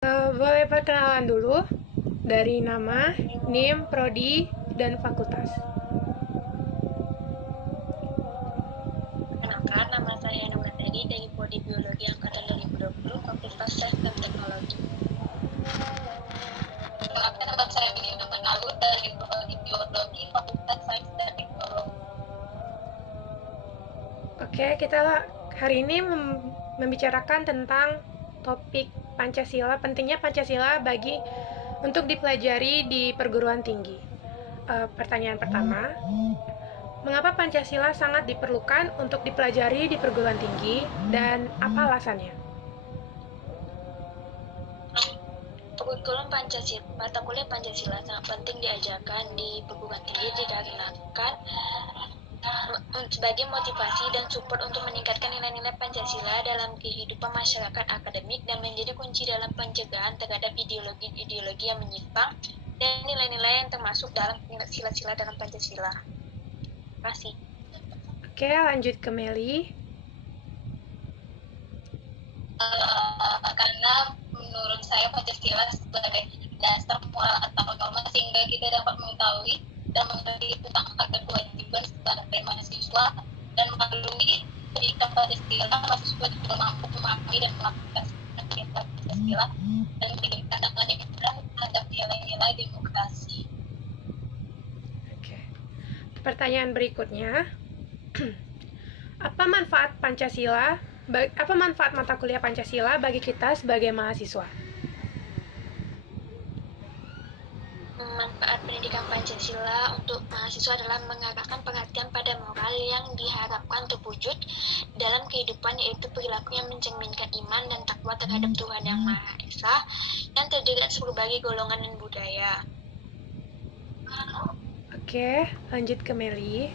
Boleh perkenalan dulu dari nama, NIM, prodi, dan fakultas. Kenalkan, nama saya Nuna Teddy dari Prodi Biologi Angkatan 2020, Fakultas Sains dan Teknologi. Kenalkan, nama saya William Manalu dari Prodi Biologi, Fakultas Sains dan Teknologi. Oke, kita hari ini membicarakan tentang topik Pancasila, pentingnya Pancasila untuk dipelajari di perguruan tinggi. Pertanyaan pertama, mengapa Pancasila sangat diperlukan untuk dipelajari di perguruan tinggi dan apa alasannya? Kebetulan mata kuliah Pancasila sangat penting diajarkan di perguruan tinggi dikarenakan sebagai motivasi dan support untuk meningkatkan nilai-nilai Pancasila dalam kehidupan masyarakat akademik dan menjadi kunci dalam pencegahan terhadap ideologi-ideologi yang menyimpang dan nilai-nilai yang termasuk dalam sila-sila dalam Pancasila. Terima kasih. Oke, lanjut ke Meli. Karena menurut saya Pancasila sebagai dasar moral atau norma sehingga kita dapat mengetahui dan mengerti tentang hak dan kewajiban sebagai mahasiswa dan melalui pendidikan Pancasila mahasiswa juga mampu memahami dan mengaplikasikan Pancasila dan memberikan pandangan yang benar terhadap nilai-nilai demokrasi. Oke. Pertanyaan berikutnya, apa manfaat mata kuliah Pancasila bagi kita sebagai mahasiswa? Manfaat pendidikan Pancasila untuk mahasiswa adalah mengarahkan perhatian pada moral yang diharapkan terwujud dalam kehidupan, yaitu perilaku yang mencerminkan iman dan takwa terhadap Tuhan Yang Maha Esa yang terdiri atas berbagai golongan dan budaya. Oke, lanjut ke Meli.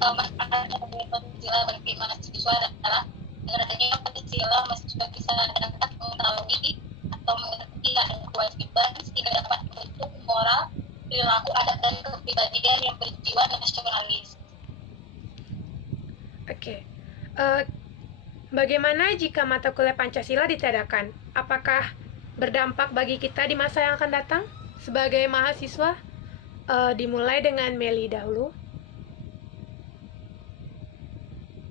Manfaat Pancasila bagi mahasiswa adalah dengan adanya Pancasila mahasiswa bisa dapat mengetahui atau mengerti hak dan kewajiban sehingga dapat membentuk moral, perilaku, adat, dan kepribadian yang berjiwa nasionalis. Oke. Bagaimana jika mata kuliah Pancasila ditiadakan? Apakah berdampak bagi kita di masa yang akan datang sebagai mahasiswa? Dimulai dengan Meli dahulu.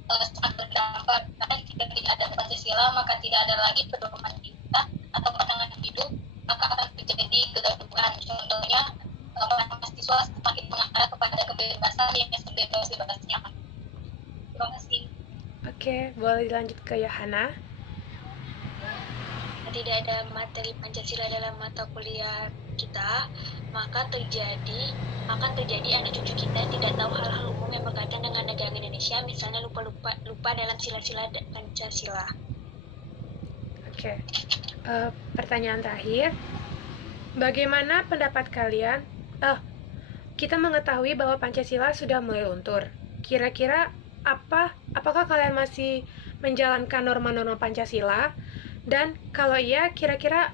Sangat berdampak, karena jika tidak ada Pancasila maka tidak ada lagi pedoman kita atau pandangan hidup, maka akan terjadi kegaduhan. Contohnya, mahasiswa semakin mengarah kepada kebebasan yang sebebas-bebasnya. Terima kasih. Oke, boleh dilanjut ke Yohana. Tidak ada materi Pancasila dalam mata kuliah kita, maka akan terjadi anak cucu kita yang tidak tahu hal-hal umum yang berkaitan dengan negara Indonesia, misalnya lupa dalam sila-sila Pancasila. Oke. Pertanyaan terakhir. Bagaimana pendapat kalian? Kita mengetahui bahwa Pancasila sudah mulai luntur. Kira-kira apakah kalian masih menjalankan norma-norma Pancasila? Dan kalau iya, kira-kira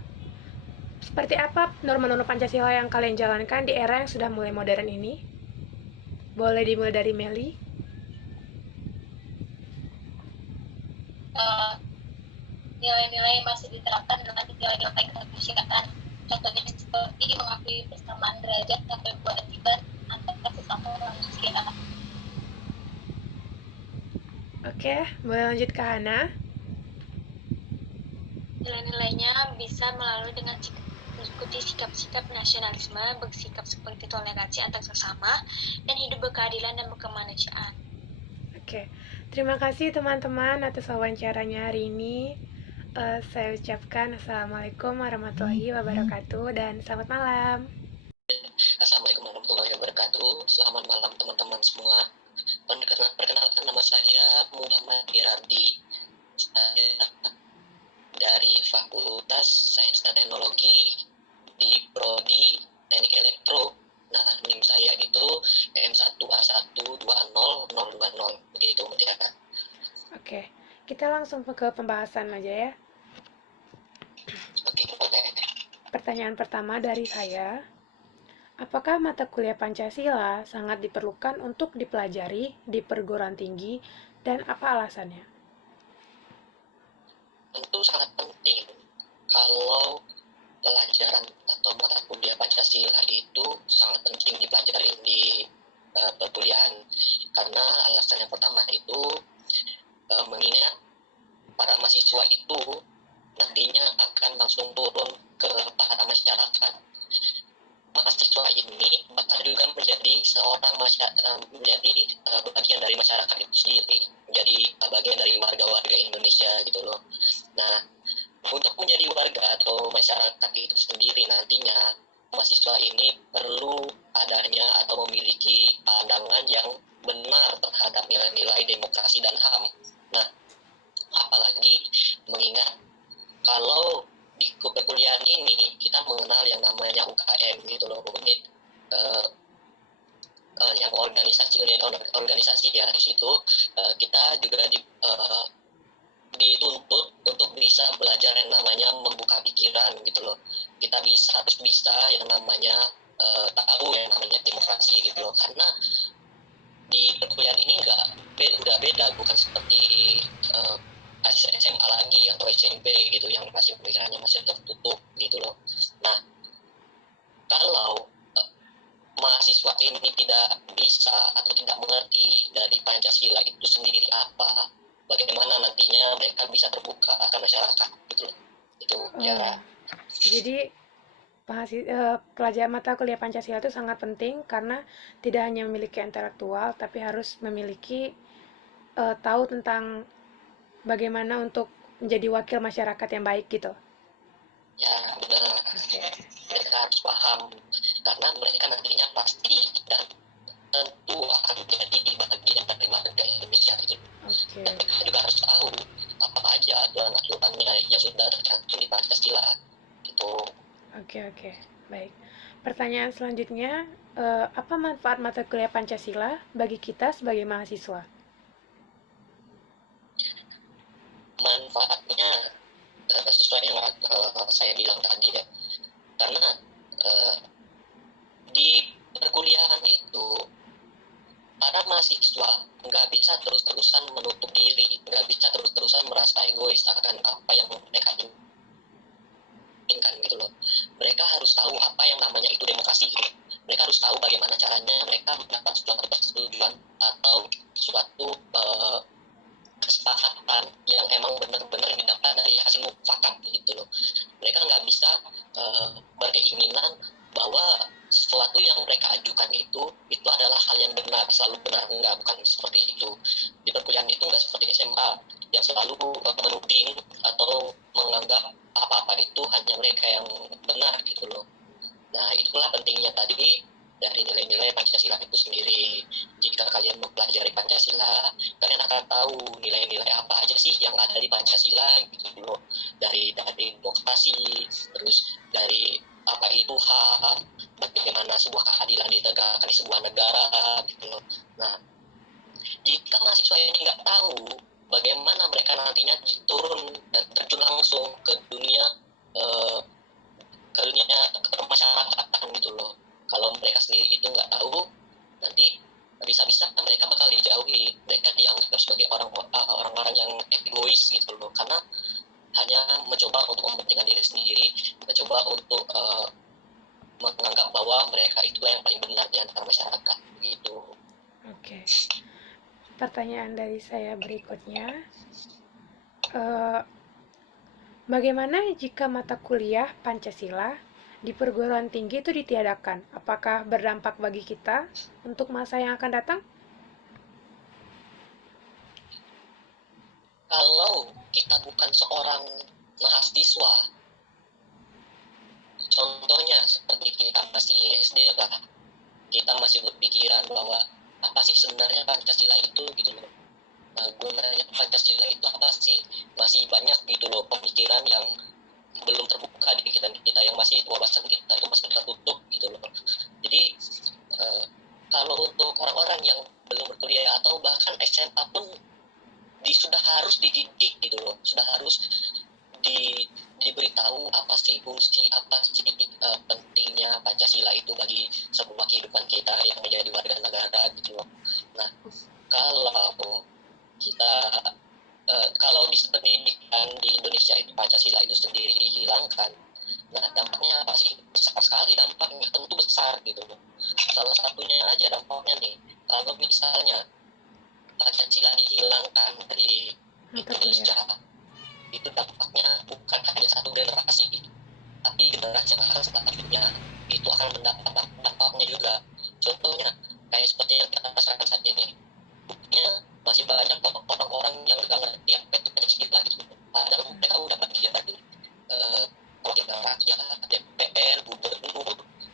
seperti apa norma-norma Pancasila yang kalian jalankan di era yang sudah mulai modern ini? Boleh dimulai dari Meli. Nilai-nilai masih diterapkan dengan nilai-nilai kemanusiaan. Contohnya seperti mengakui persamaan derajat dan kewajiban antar sesama manusia. Oke, boleh lanjut ke Hana. Nilai-nilainya bisa melalui dengan mengikuti sikap-sikap nasionalisme, bersikap seperti toleransi antar sesama, dan hidup berkeadilan dan berkemanusiaan. Oke, terima kasih teman-teman atas wawancaranya hari ini. Saya ucapkan Assalamualaikum warahmatullahi wabarakatuh dan selamat malam. Assalamualaikum warahmatullahi wabarakatuh. Selamat malam teman-teman semua. Perkenalkan, nama saya Muhammad Irardi. Saya dari Fakultas Sains dan Teknologi di Prodi Teknik Elektro. Nah, NIM saya itu M1A1200020. Begitu, Mutiara. Oke, kita langsung ke pembahasan aja ya. Oke, boleh. Pertanyaan pertama dari saya. Apakah mata kuliah Pancasila sangat diperlukan untuk dipelajari di perguruan tinggi dan apa alasannya? Tentu itu sangat penting kalau pelajaran atau mata kuliah Pancasila itu sangat penting dipelajari di perkuliahan, karena alasan yang pertama itu mengingat para mahasiswa itu nantinya akan langsung turun ke para masyarakat. Mahasiswa ini bakal juga menjadi menjadi bagian dari masyarakat itu sendiri, menjadi bagian dari warga-warga Indonesia gitu loh. Nah, untuk menjadi warga atau masyarakat itu sendiri nantinya mahasiswa ini perlu adanya atau memiliki pandangan yang benar terhadap nilai-nilai demokrasi dan HAM. Nah, apalagi mengingat kalau di perkuliahan ini kita mengenal yang namanya UKM gitu loh, unit yang organisasi ya. Di situ kita juga dituntut untuk bisa belajar yang namanya membuka pikiran gitu loh. Kita harus bisa yang namanya tahu yang namanya demokrasi gitu loh, karena di perkuliahan ini udah beda, bukan seperti SMA lagi atau SMP gitu yang masih pemikirannya masih tertutup gitu loh. Nah, kalau mahasiswa ini tidak bisa atau tidak mengerti dari Pancasila itu sendiri apa, bagaimana nantinya mereka bisa terbuka ke masyarakat gitu loh. Itu ya. Jadi pelajaran mata kuliah Pancasila itu sangat penting karena tidak hanya memiliki intelektual tapi harus memiliki tahu tentang bagaimana untuk menjadi wakil masyarakat yang baik gitu. Ya benar. Mereka harus paham karena mereka nantinya pasti dan tentu akan menjadi bagian dari warga Indonesia gitu. Dan mereka juga harus tahu apa aja aturan-aturannya yang sudah tercantum di Pancasila gitu. Oke, baik. Pertanyaan selanjutnya, apa manfaat mata kuliah Pancasila bagi kita sebagai mahasiswa? Manfaatnya sesuai yang saya bilang tadi ya, karena di perkuliahan itu para mahasiswa nggak bisa terus-terusan menutup diri, nggak bisa terus-terusan merasa egois akan apa yang mereka inginkan gitu loh. Mereka harus tahu apa yang namanya itu demokrasi gitu. Mereka harus tahu bagaimana caranya mereka mendapat suatu persetujuan atau suatu kesepakatan yang emang benar-benar didapat dari hasil mufakat gitu loh. Mereka nggak bisa berkeinginan bahwa sesuatu yang mereka ajukan itu adalah hal yang benar, selalu benar. Enggak, bukan seperti itu. Di perkuliahan itu nggak seperti SMA yang selalu menuding atau menganggap apa-apa itu hanya mereka yang benar gitu loh. Nah, itulah pentingnya tadi dari nilai-nilai Pancasila itu sendiri. Jika kalian mempelajari Pancasila, kalian akan tahu nilai-nilai apa aja sih yang ada di Pancasila gitu loh. Dari demokrasi, terus dari apa itu HAM, bagaimana sebuah keadilan ditegakkan di sebuah negara gitu loh. Nah, jika mahasiswa ini nggak tahu bagaimana mereka nantinya turun dan terjun langsung ke dunia kemasyarakatan gitu loh. Kalau mereka sendiri itu nggak tahu, nanti bisa-bisa mereka bakal dijauhi. Mereka dianggap sebagai orang-orang yang egois gitu loh, karena hanya mencoba untuk mementingkan diri sendiri, mencoba untuk menganggap bahwa mereka itulah yang paling benar di antara masyarakat gitu. Oke. Pertanyaan dari saya berikutnya, bagaimana jika mata kuliah Pancasila di perguruan tinggi itu ditiadakan? Apakah berdampak bagi kita untuk masa yang akan datang? Kalau kita bukan seorang mahasiswa, contohnya seperti kita masih SD lah, kita masih berpikiran bahwa apa sih sebenarnya Pancasila itu gitu loh. Gunanya Pancasila itu apa sih? Masih banyak gitu loh pemikiran yang belum terbuka di pikiran kita, yang masih wawasan kita itu masih tertutup gitu loh. Jadi kalau untuk orang-orang yang belum berkuliah atau bahkan SMA pun sudah harus dididik gitu loh, sudah harus diberitahu apa sih fungsi, apa sih pentingnya Pancasila itu bagi sebuah kehidupan kita yang menjadi warga negara gitu loh. Nah, kalau kita kalau di pendidikan di Indonesia itu Pancasila itu sendiri dihilangkan, nah dampaknya apa sih? Besar sekali dampaknya, tentu besar gitu loh. Salah satunya aja dampaknya nih, kalau misalnya Pancasila dihilangkan dari Indonesia, itu dampaknya bukan hanya satu generasi, tapi generasi yang akan selanjutnya itu akan mendapat dampaknya juga. Contohnya kayak seperti yang kita rasakan saat ini, buktinya masih banyak kok orang-orang yang nggak ngerti apa itu Pancasila gitu. Padahal mereka udah bagian dari wakil rakyat, DPR, gubernur,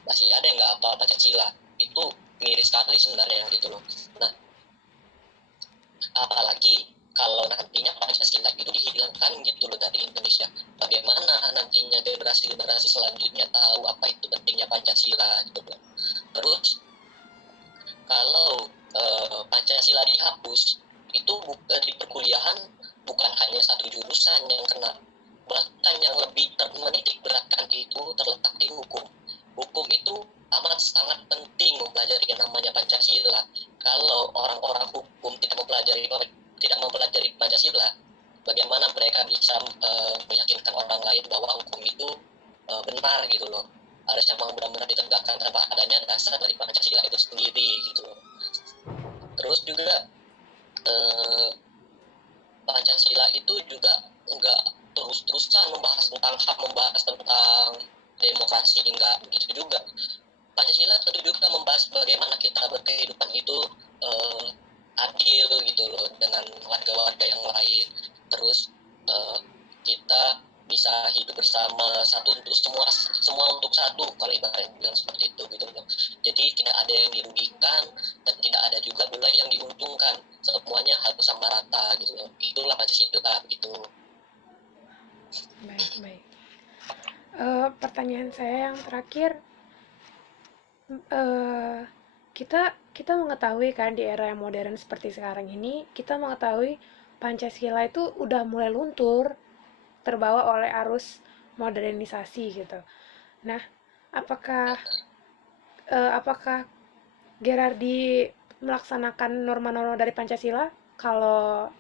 masih ada yang nggak hafal Pancasila. Itu miris sekali sebenarnya gitu loh. Nah, apalagi kalau nantinya Pancasila itu dihilangkan gitu loh dari Indonesia, bagaimana nantinya generasi-generasi selanjutnya tahu apa itu pentingnya Pancasila gitu loh. Terus kalau Pancasila dihapus, itu di perkuliahan bukan hanya satu jurusan yang kena, bahkan yang lebih menitik beratkan itu terletak di hukum. Hukum itu amat sangat penting mempelajari yang namanya Pancasila. Kalau orang-orang hukum tidak mempelajari Pancasila, bagaimana mereka bisa meyakinkan orang lain bahwa hukum itu benar gitu loh. Harusnya memang benar-benar ditegakkan tanpa adanya dasar dari Pancasila itu sendiri gitu loh. Terus juga Pancasila itu juga enggak terus-terusan membahas tentang demokrasi, enggak gitu juga. Pancasila tentu juga membahas bagaimana kita berkehidupan itu adil gitu loh dengan warga-warga yang lain. Terus kita bisa hidup bersama, satu untuk semua untuk satu, kalau ibaratnya bilang seperti itu gitu loh. Jadi tidak ada yang dirugikan dan tidak ada juga pula yang diuntungkan, semuanya harus sama rata gitu loh. Itulah Pancasila gitu. Baik. Pertanyaan saya yang terakhir, kita mengetahui kan di era yang modern seperti sekarang ini, kita mengetahui Pancasila itu udah mulai luntur, terbawa oleh arus modernisasi gitu. Nah, apakah Gerardi melaksanakan norma-norma dari Pancasila? Kalau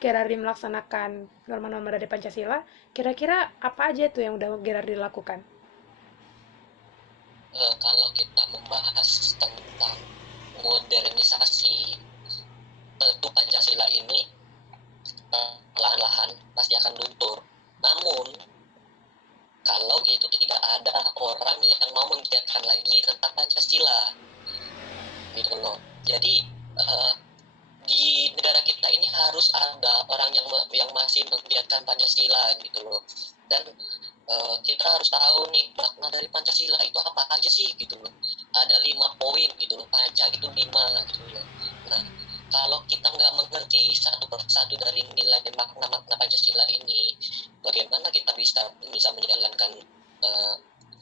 Gerardi melaksanakan norma-norma dari Pancasila, kira-kira apa aja tuh yang udah Gerardi lakukan? Kalau kita membahas tentang modernisasi, tentu Pancasila ini perlahan-lahan pasti akan luntur. Namun kalau itu tidak ada orang yang mau menggiatkan lagi tentang Pancasila gitu loh. Jadi di negara kita ini harus ada orang yang masih menggiatkan Pancasila gitu loh. Dan kita harus tahu nih makna dari Pancasila itu apa aja sih gitu loh. Ada 5 poin gitu loh, Panca itu 5 gitu loh. Nah, kalau kita nggak mengerti satu persatu dari nilai dan makna Pancasila ini, bagaimana kita bisa menjalankan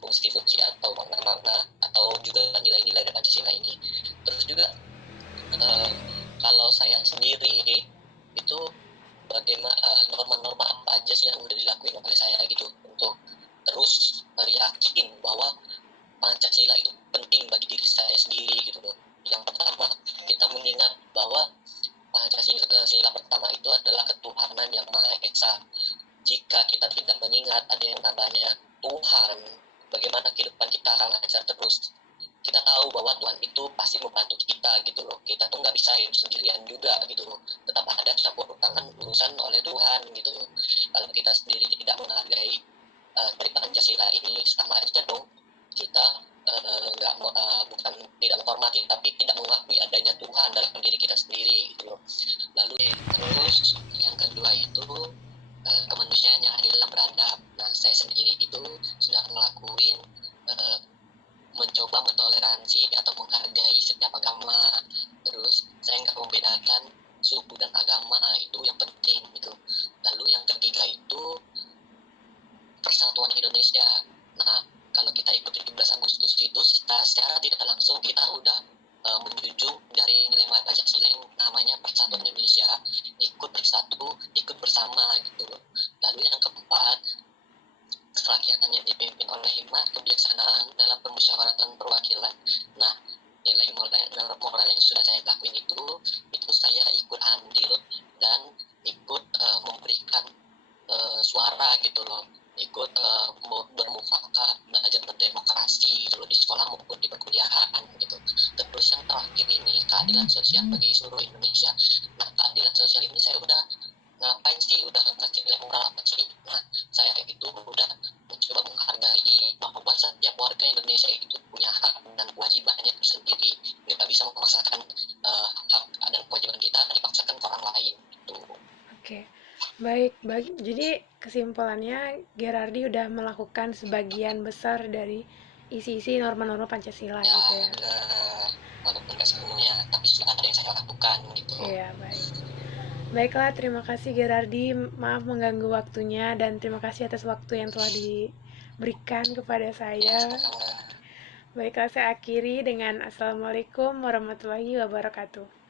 fungsi-fungsi atau makna-makna atau juga nilai-nilai dari Pancasila ini. Terus juga kalau saya sendiri itu bagaimana norma-norma apa aja sih yang udah dilakuin oleh saya gitu untuk terus yakin bahwa Pancasila itu penting bagi diri saya sendiri gitu loh. Yang pertama, kita mengingat bahwa Pancasila pertama itu adalah ketuhanan yang Maha Esa. Jika kita tidak mengingat ada yang namanya Tuhan, bagaimana kehidupan kita akan lancar terus. Kita tahu bahwa Tuhan itu pasti membantu kita gitu loh. Kita tuh nggak bisa hidup sendirian juga gitu loh. Tetap ada campur tangan urusan oleh Tuhan gitu loh. Kalau kita sendiri tidak menghargai dari Pancasila ini, sama aja dong kita bukan tidak menghormati tapi tidak mengakui adanya Tuhan dalam diri kita sendiri gitu loh. Lalu terus yang kedua itu kemanusiaan yang adil dan beradab. Nah, saya sendiri itu sudah ngelakuin mencoba mentoleransi atau menghargai setiap agama. Terus saya nggak membedakan suku dan agama, itu yang penting gitu. Lalu yang ketiga itu persatuan Indonesia. Nah, kalau kita ikut 17 Agustus itu secara tidak langsung kita udah menjunjung dari nilai Pancasila yang namanya persatuan Indonesia, ikut bersatu, ikut bersama gitu. Lalu yang keempat, kerakyatan yang dipimpin oleh hikmat kebijaksanaan dalam permusyawaratan perwakilan. Nah, nilai moral yang sudah saya lakuin itu saya ikut andil dan ikut memberikan suara gitu loh, ikut bermufakat, belajar berdemokrasi gitu loh, di sekolah maupun di perkuliahan gitu. Terus yang terakhir ini keadilan sosial bagi seluruh Indonesia. Nah, keadilan sosial ini saya udah ngapain sih, udah ngasih moral apa sih. Nah, saya itu udah mencoba menghargai bahwa setiap warga Indonesia itu punya hak dan kewajibannya tersendiri. Kita bisa memaksakan hak dan kewajiban kita dipaksakan ke orang lain gitu. Oke, baik. Jadi kesimpulannya Gerardi udah melakukan sebagian besar dari isi-isi norma-norma Pancasila Ya, gitu ya. walaupun nggak sepenuhnya, tapi sudah ada yang saya lakukan gitu. Iya, baik. Baiklah, terima kasih Gerardi. Maaf mengganggu waktunya dan terima kasih atas waktu yang telah diberikan kepada saya. Baiklah, saya akhiri dengan Assalamualaikum warahmatullahi wabarakatuh.